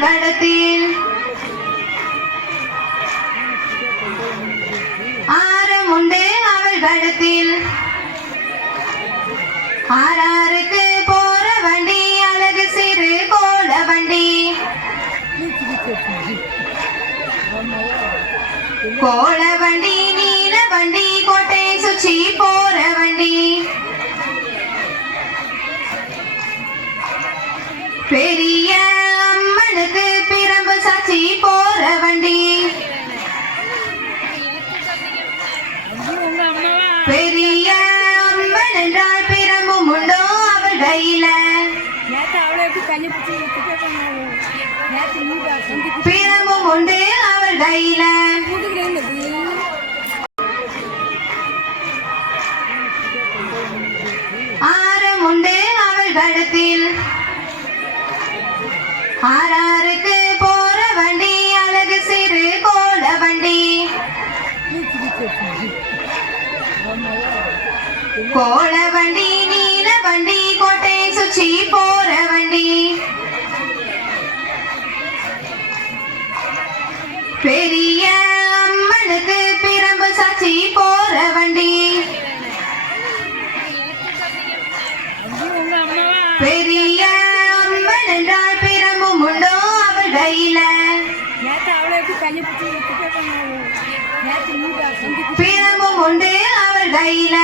வடத்தில் கடத்தில் ஆரம் உண்டு அவள் வடத்தில் ஆறாருக்கு போற வண்டி அழகு சிறு கோல வண்டி. கோல வண்டி நீல வண்டி கோட்டை சுச்சி போற வண்டி. பெரிய அம்மனுக்கு பிரம்பு சாச்சி போற வண்டி. பெரிய அம்மன் என்றால் பிரம்பும் உண்டோ அவள் கையில. பிரம்பும் உண்டு அவள் கையில. ஆரம் உண்டு அவள் கடத்தில் ஆறாருக்கு கோல வண்டி நீல வண்டி கோட்டை சுச்சி போற வண்டி பெரிய அம்மனுக்கு பிரம்பு சாச்சி போற வண்டி பெரிய அம்மன் என்றால் பிரம்பும் உண்டோ அவள் கையில? நேற்று கொண்டு எப்படி தண்ணி அவள் கையில